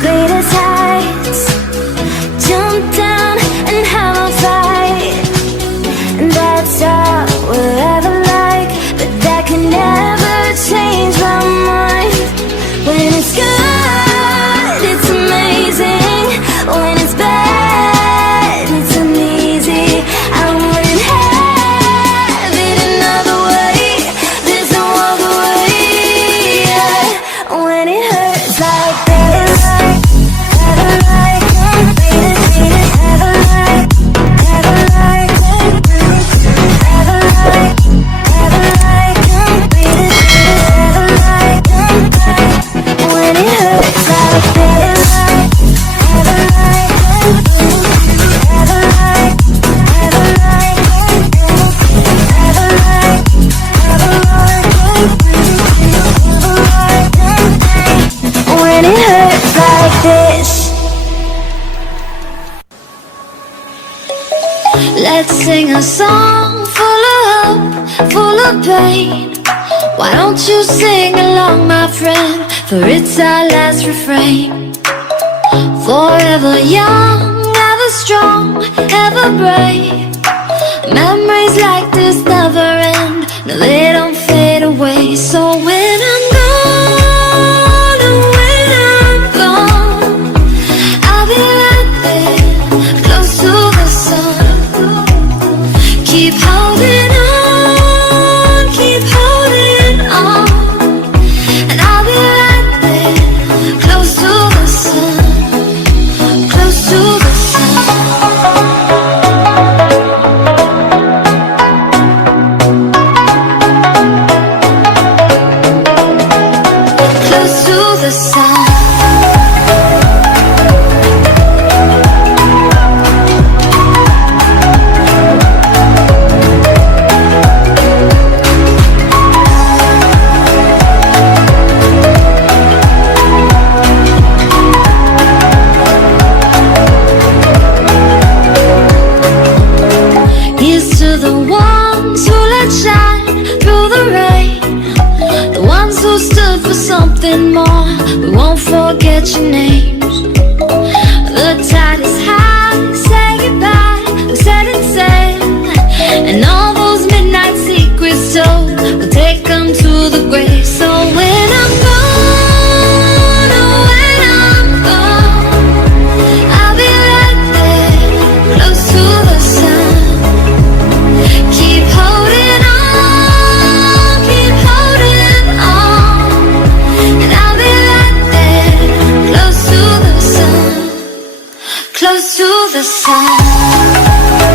greatest heights. Jump down and have a fight, and that's all we'll ever like. But that can never change my mind. When it's good, it's amazing. When it's bad, it's uneasy. I wouldn't have it another way. There's no other way. Yeah. When it hurts like this, have a light, beat it, have a light, have a light, have a light, have a light, beat it, have a light. When it hurts like this, have a light, have a light, have a light, have a light, have a light, when it hurts like this. Let's sing a song full of hope, full of pain. Why don't you sing along, my friend? For it's our last refrain. Forever young, ever strong, ever brave. Memories like this never end. No, they don't fade away. So when I'm gone, and when I'm gone, I'll be right there, close to the sun. Keep holding on, keep holding on, and I'll be right there, close to the sun, close to the sun. Close to the sun. Here's to the ones who let shine through the rain, the ones who stood for something more. We won't forget your names. The tide is high, say goodbye, we set it sail, and all those midnight secrets told, we'll take them to the grave. So when I'm gone, oh when I'm gone, I'll be right there, close to the sun. Keep holding on, keep holding on, and I'll be right there, close to the sun, close to the sun.